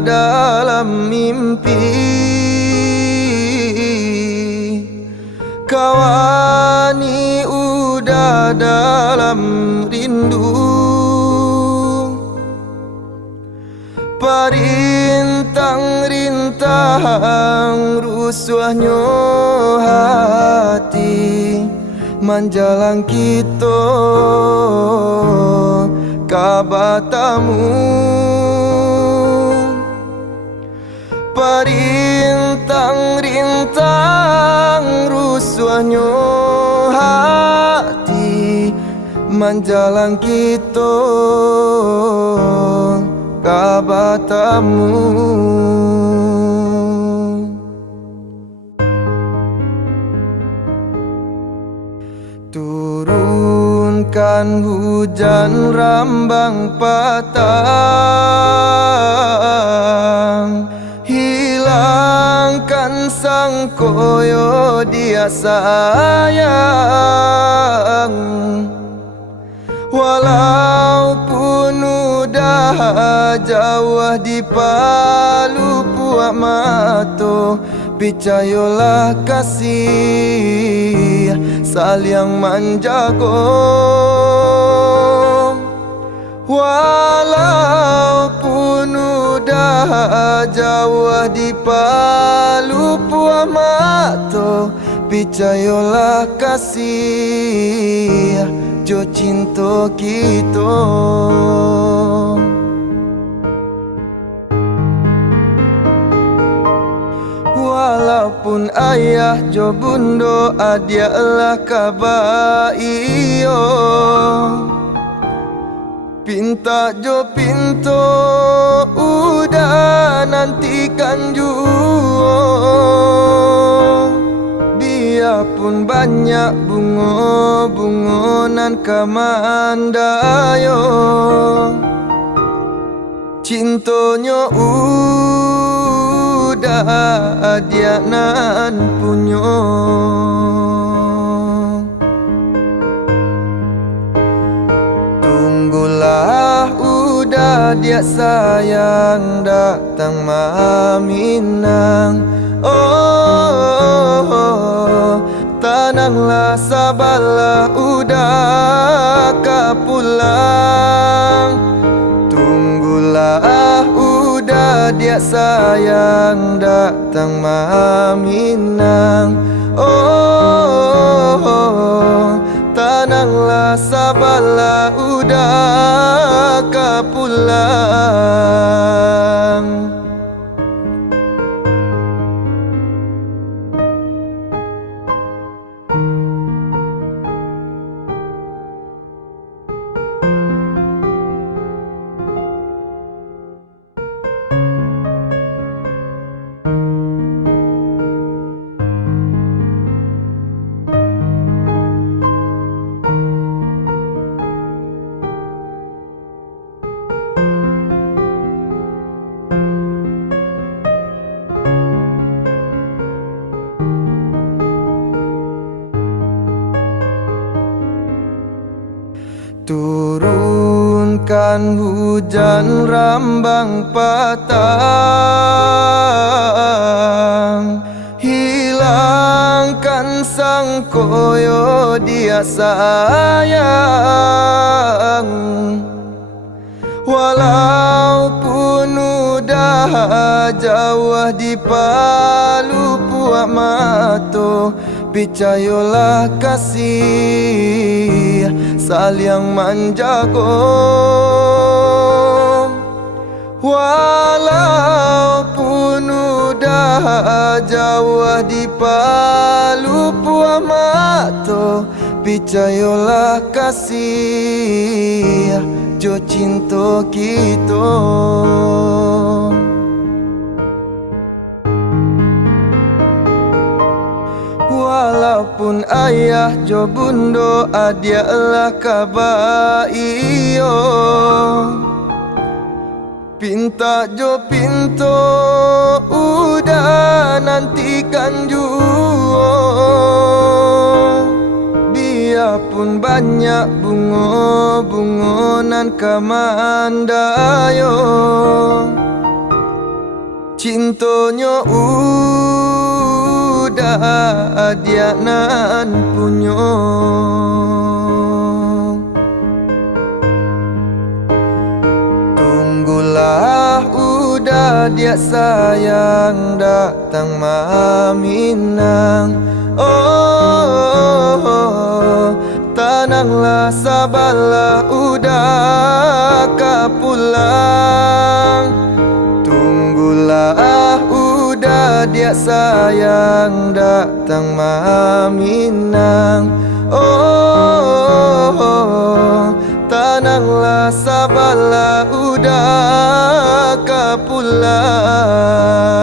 dalam mimpi, kawani udah dalam rindu. Parintang-rintang rusuhnya hati, manjalang kita kabatamu. Parintang-rintang rusuhnya hati, manjalang kita kabatamu. Turunkan hujan rambang patang, hilangkan sang koyo dia sayang. Walaupun udah jauh di palu puak mato, picayolah kasih saling menjaga. Walaupun udah jauh di palu puak mato, picayolah kasih jo cinta kita. Walaupun ayah jo bundo adialah kabaiyo, pinta jo pinto udah nantikan juo. Biarpun banyak bunga-bungonan kamandayo, cintonya udah dia nan punyo. Tunggulah udah dia sayang datang maminang. Oh, tenanglah sabarlah udah kapulang. Tunggulah udah dia sayang datang maminang. Oh, tenanglah sabarlah udah kapulang. Turunkan hujan rambang patang, hilangkan sang koyo dia sayang. Walaupun udah jauh di palu puak mato, picayolah kasih saling menjaga. Walaupun udah jauh di palu puak mato, picayolah kasih jo cinta kita. Walaupun ayah jo bundo adialah kabaiyo, pinta jo pinto udah nantikan juo. Biarpun banyak bunga-bungonan kamandayo, Cintonyo udah dia nan punyo. Tunggulah udah dia sayang datang maminang. Oh, tenanglah sabarlah udah kapulang. Tunggulah udah dia sayang datang maminang. Oh, tenanglah sabarlah udah kapulang.